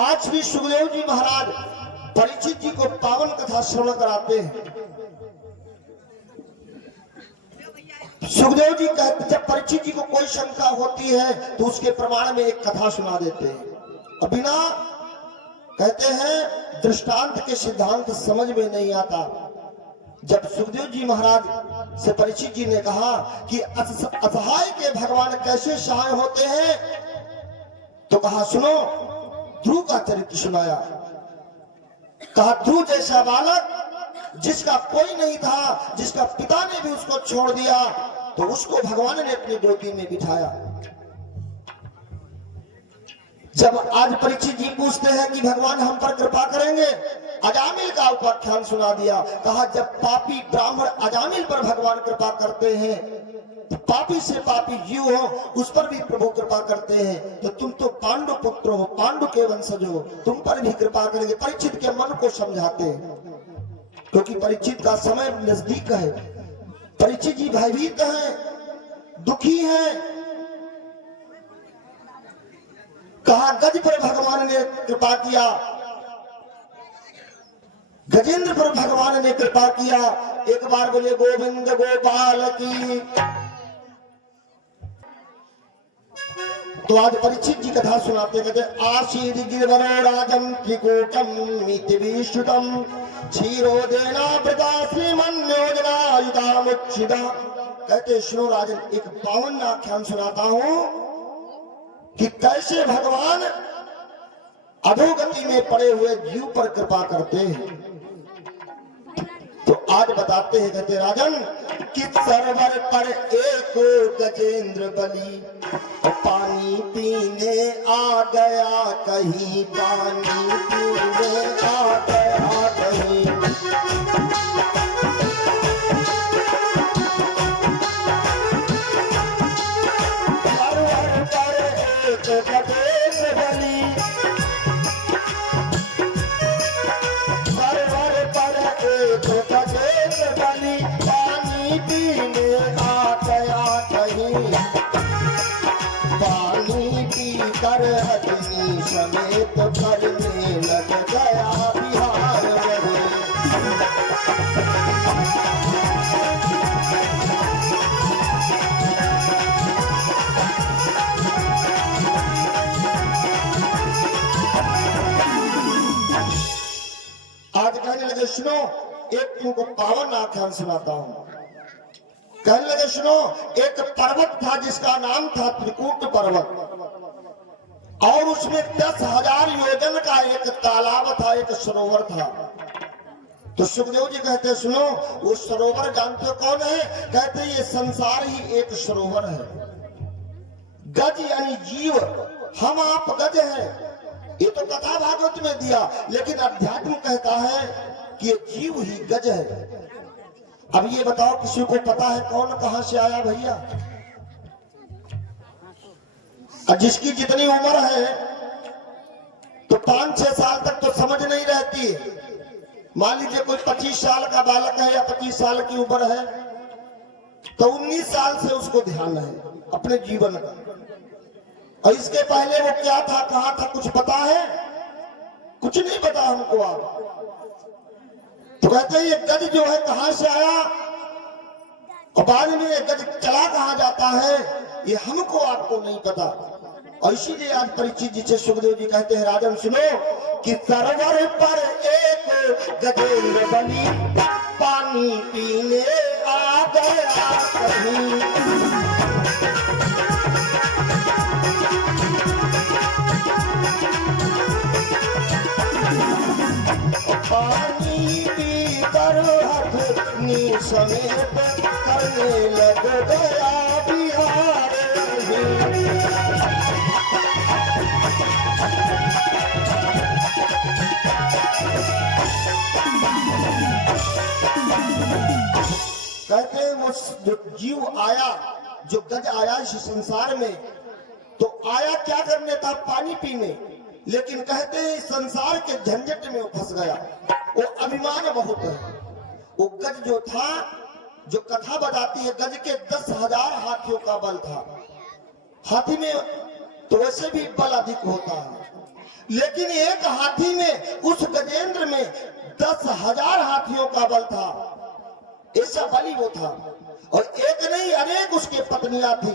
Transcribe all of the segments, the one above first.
आज भी सुखदेव जी महाराज परीक्षित जी को पावन कथा श्रवण कराते हैं। सुखदेव जी कहते जब परीक्षित जी को कोई शंका होती है तो उसके प्रमाण में एक कथा सुना देते हैं। बिना कहते हैं दृष्टांत के सिद्धांत समझ में नहीं आता। जब सुखदेव जी महाराज से परीक्षित जी ने कहा कि असहाय के भगवान कैसे सहाय होते हैं, तो कहा सुनो, ध्रुव का चरित्र सुनाया। कहा ध्रुव जैसा बालक जिसका कोई नहीं था, जिसका पिता ने भी उसको छोड़ दिया, तो उसको भगवान ने अपनी गोदी में बिठाया। जब आज परीक्षित जी पूछते हैं कि भगवान हम पर कृपा करेंगे, अजामिल का उपाख्यान सुना दिया। कहा जब पापी ब्राह्मण अजामिल पर भगवान कृपा करते हैं, तो पापी से पापी जीव हो उस पर भी प्रभु कृपा करते हैं, तो तुम तो पांडु पुत्र हो, पांडु के वंशज हो, तुम पर भी कृपा करेंगे। परीक्षित के मन को समझाते हैं, क्योंकि परीक्षित का समय नजदीक है। परीक्षित जी भयभीत हैं, दुखी हैं। कहा गज पर भगवान ने कृपा किया, गजेंद्र पर भगवान ने कृपा किया। एक बार बोले गोविंद गोपाल की। तो आज परीक्षित जी कथा सुनाते कहते आशीर गिरवरो राजम त्रिकूटम मितिविश्रुतम क्षीरोदेना वृता श्रीमन्योजनायुतामुच्छिदा। कहते सुनो राजन, एक पावन आख्यान सुनाता हूं कि कैसे भगवान अधोगति में पड़े हुए जीव पर कृपा करते हैं। तो आज बताते हैं, कहते राजन कि सरोवर पर एक गजेंद्र बलि पानी पीने आ गया कहीं, पानी पीने आ गया कहीं। सरोवर पर एक गजेंद्र बलि, सरोवर पर एक गजेंद्र बलि पानी पीने आ गया कहीं, पानी पीकर अग्नि समेत करने लग गया बिहार में। आज कहने लगे सुनो, एक तुमको पावन आख्यान सुनाता हूं। कहने लगे सुनो, एक पर्वत था जिसका नाम था त्रिकूट पर्वत, और उसमें 10,000 योजन का एक तालाब था, एक सरोवर था। तो सुखदेव जी कहते सुनो, वो सरोवर जानते हो कौन है? कहते ये संसार ही एक सरोवर है। गज यानी जीव, हम आप गज हैं। ये तो कथा भागवत में दिया, लेकिन अध्यात्म कहता है कि ये जीव ही गज है। अब ये बताओ, किसी को पता है कौन कहां से आया भैया? जिसकी जितनी उम्र है तो 5-6 साल तक तो समझ नहीं रहती है। मान लीजिए कोई 25 साल का बालक है या 25 साल की उम्र है, तो 19 साल से उसको ध्यान है अपने जीवन का। और इसके पहले वो क्या था, कहां था, कुछ पता है? कुछ नहीं पता हमको। आप तो कहते हैं ये गज जो है कहां से आया, और बाद में ये गज चला कहां जाता है, ये हमको आपको नहीं पता। और इसीलिए आज परीक्षित जी से सुखदेव जी कहते हैं राजन सुनो कि सरोवर पर एक गजेंद्र बलि पानी पीने आ गया कहीं, पानी पीकर अग्नि समेत करने लग गया बिहार में। कहते हैं वो जो जीव आया, जो गज आया इस संसार में, तो आया क्या करने था? पानी पीने। लेकिन कहते हैं इस संसार के झंझट में वो फंस गया। वो अभिमान बहुत है। वो गज जो था, जो कथा बताती है, गज के 10,000 हाथियों का बल था। हाथी में तो वैसे भी बल अधिक होता है, लेकिन एक हाथी में, उस गजेंद्र में 10,000 हाथियों का बल था। ऐसा बली वो था। और एक नहीं, अनेक उसके पत्नियां थी,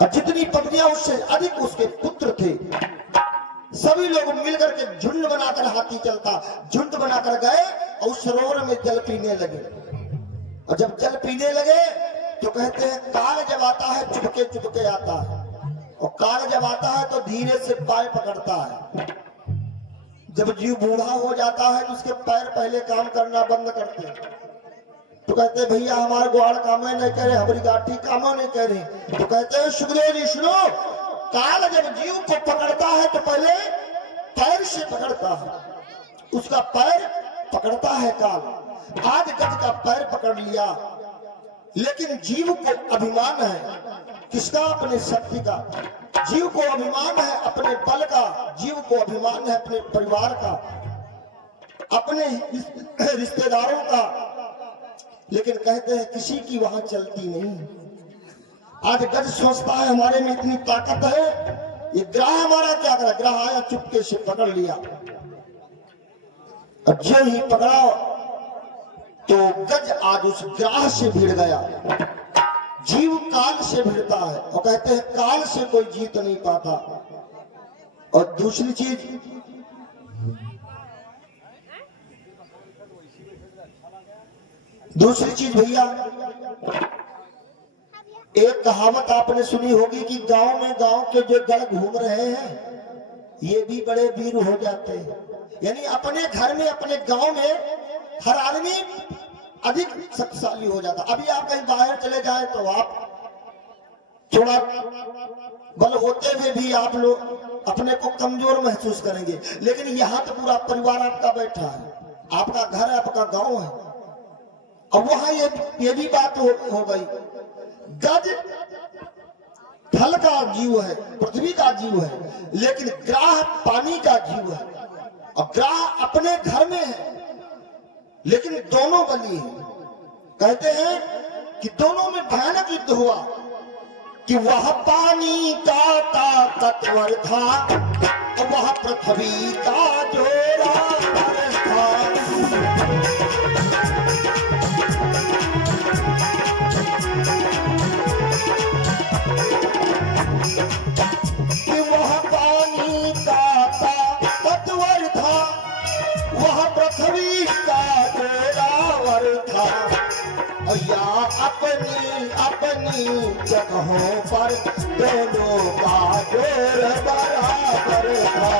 और जितनी पत्नियां उससे अधिक उसके पुत्र थे। सभी लोग मिलकर के झुंड बनाकर, हाथी चलता झुंड बनाकर गए और उस सरोवर में जल पीने लगे। और जब जल पीने लगे तो कहते हैं काल जब आता है चुपके चुपके आता है, और काल जब आता है तो धीरे से पैर पकड़ता है। जब जीव बूढ़ा हो जाता है तो उसके पैर पहले काम करना बंद करते हैं। तो कहते हैं भैया हमारे ग्वाड़ काम नहीं करे, हमारी गाठी काम नहीं करे। तो कहते हैं सुखदेव जी सुनो, काल जब जीव को पकड़ता है तो पहले पैर से पकड़ता है, उसका पैर पकड़ता है काल। आज गज का पैर पकड़ लिया, लेकिन जीव को अभिमान है किसका? अपने शक्ति का। जीव को अभिमान है अपने बल का, जीव को अभिमान है अपने परिवार का, अपने रिश्तेदारों का। लेकिन कहते हैं किसी की वहां चलती नहीं। आज गज सोचता है हमारे में इतनी ताकत है, ये ग्राह हमारा क्या करा? ग्राह आया चुपके से पकड़ लिया, और जो ही पकड़ा तो गज आज उस ग्राह से भिड़ गया। जीव काल से भिड़ता है, और कहते हैं काल से कोई जीत नहीं पाता। और दूसरी चीज भैया, एक कहावत आपने सुनी होगी कि गांव में गांव के जो गढ़ घूम रहे हैं ये भी बड़े वीर हो जाते हैं। यानी अपने घर में, अपने गांव में हर आदमी अधिक शक्तिशाली हो जाता। अभी आप कहीं बाहर चले जाएं तो आप थोड़ा बल होते हुए भी आप लोग अपने को कमजोर महसूस करेंगे, लेकिन यहाँ तो पूरा परिवार आपका बैठा है, आपका घर है, आपका गांव है। और वहां ये भी बात हो गई, गज थल का जीव है, पृथ्वी का जीव है, लेकिन ग्राह पानी का जीव है। और ग्राह अपने घर में है, लेकिन दोनों बली है। कहते हैं कि दोनों में भयानक युद्ध हुआ कि वह पानी का ताकतवर था और वह पृथ्वी का जोरावर था। कि वह पानी का ताकतवर था, वह पृथ्वी का जोरावर था। या अपनी अपनी जगहों पर दोनों का जोर बराबर था।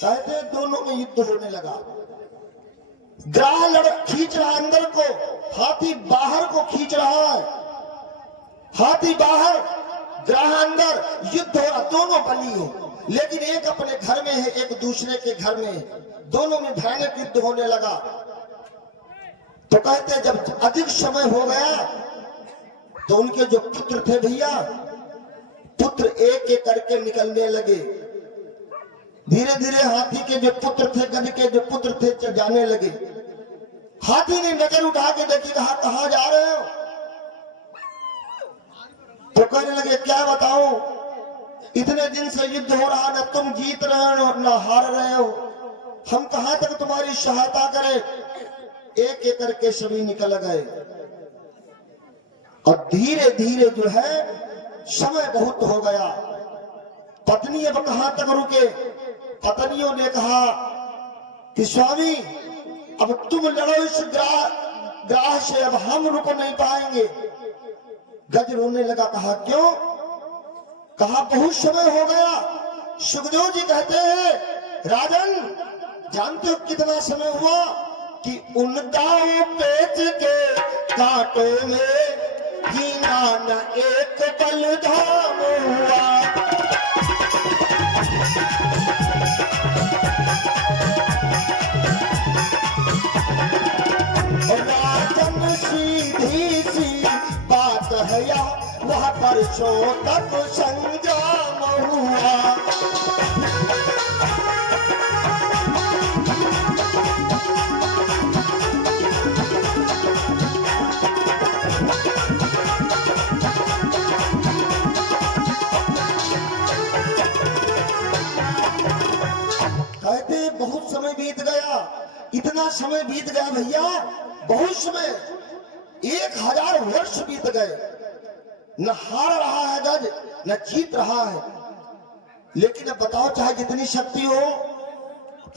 कहते दोनों में युद्ध होने लगा। ग्राह खींच रहा अंदर को, हाथी बाहर को खींच रहा है। हाथी बाहर, ग्राह अंदर, युद्ध हो रहा। दोनों बली हो, लेकिन एक अपने घर में है, एक दूसरे के घर में है। दोनों में भयानक युद्ध होने लगा। तो कहते हैं जब अधिक समय हो गया तो उनके जो पुत्र थे भैया, पुत्र एक एक करके निकलने लगे। धीरे धीरे हाथी के जो पुत्र थे, गज के जो पुत्र थे, जाने लगे। हाथी ने नजर उठा के देखी, कहां जा रहे हो? तो कहने लगे क्या बताऊं, इतने दिन से युद्ध हो रहा, न तुम जीत रहे हो न हार रहे हो, हम कहां तक तुम्हारी सहायता करें? एक एक करके सभी निकल गए। और धीरे धीरे जो है समय बहुत हो गया। पत्नी अब कहां तक रुके? पत्नियों ने कहा कि स्वामी अब तुम लड़ो इस ग्राह से, अब हम रुक नहीं पाएंगे। गज रोने लगा। कहा क्यों? कहा बहुत समय हो गया। सुखदेव जी कहते हैं राजन, जानते हो कितना समय हुआ कि उन दांव पेच के कांटों में हीना न एक बलधाम हुआ। राजन सीधी सी बात है या वह परसों तक संजाम हुआ। समय बीत गया, इतना समय बीत गया भैया, बहुत समय, 1000 वर्ष बीत गए, न हार रहा है गज न जीत रहा है। लेकिन अब बताओ, चाहे जितनी शक्ति हो,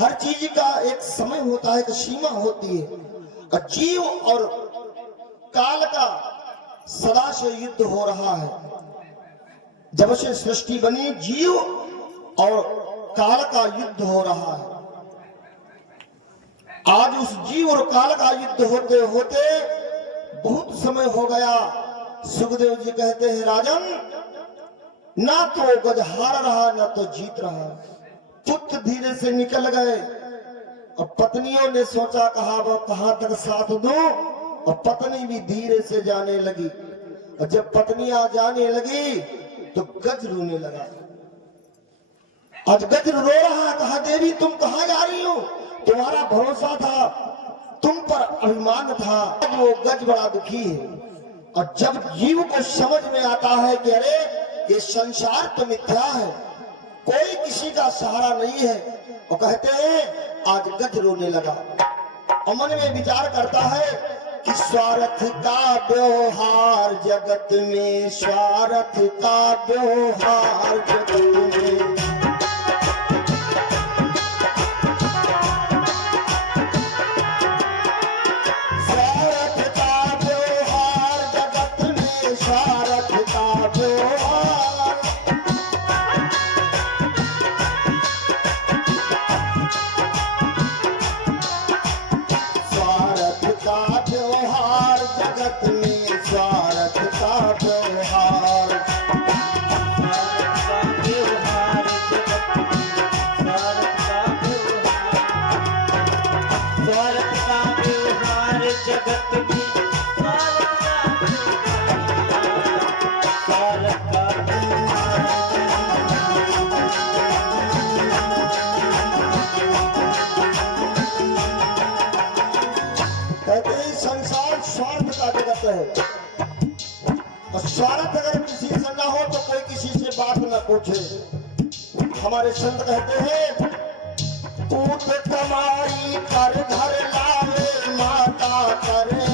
हर चीज का एक समय होता है, एक सीमा होती है। और जीव और काल का सदा से युद्ध हो रहा है। जब से सृष्टि बनी, जीव और काल का युद्ध हो रहा है। आज उस जीव और काल का युद्ध होते होते बहुत समय हो गया। सुखदेव जी कहते हैं, राजन, ना तो गज हार रहा ना तो जीत रहा। पुत्र धीरे से निकल गए और पत्नियों ने सोचा कहां तक साथ दूं, और पत्नी भी धीरे से जाने लगी। और जब पत्नियां जाने लगी तो गज रोने लगा। आज गज रो रहा, कहा देवी तुम कहां जा रही हो, तुम्हारा भरोसा था, तुम पर अभिमान था। आज वो गज बड़ा दुखी है। और जब जीव को समझ में आता है कि अरे ये संसार तो मिथ्या है, कोई किसी का सहारा नहीं है, और कहते हैं आज गज रोने लगा। और मन में विचार करता है कि स्वार्थ का व्यवहार जगत में, स्वार्थ का व्यवहार जगत में, स्वार्थ का व्यवहार जगत में, स्वार्थ का व्यवहार, स्वार्थ का व्यवहार जगत में, स्वार्थ का व्यवहार, स्वार्थ का व्यवहार जगत में, स्वार्थ का कहते हैं संसार स्वार्थ का जगत है। और स्वार्थ अगर किसी से ना हो तो कोई किसी से बात न पूछे। हमारे संत कहते हैं, पूत कमाई कर घर लावे, माता करे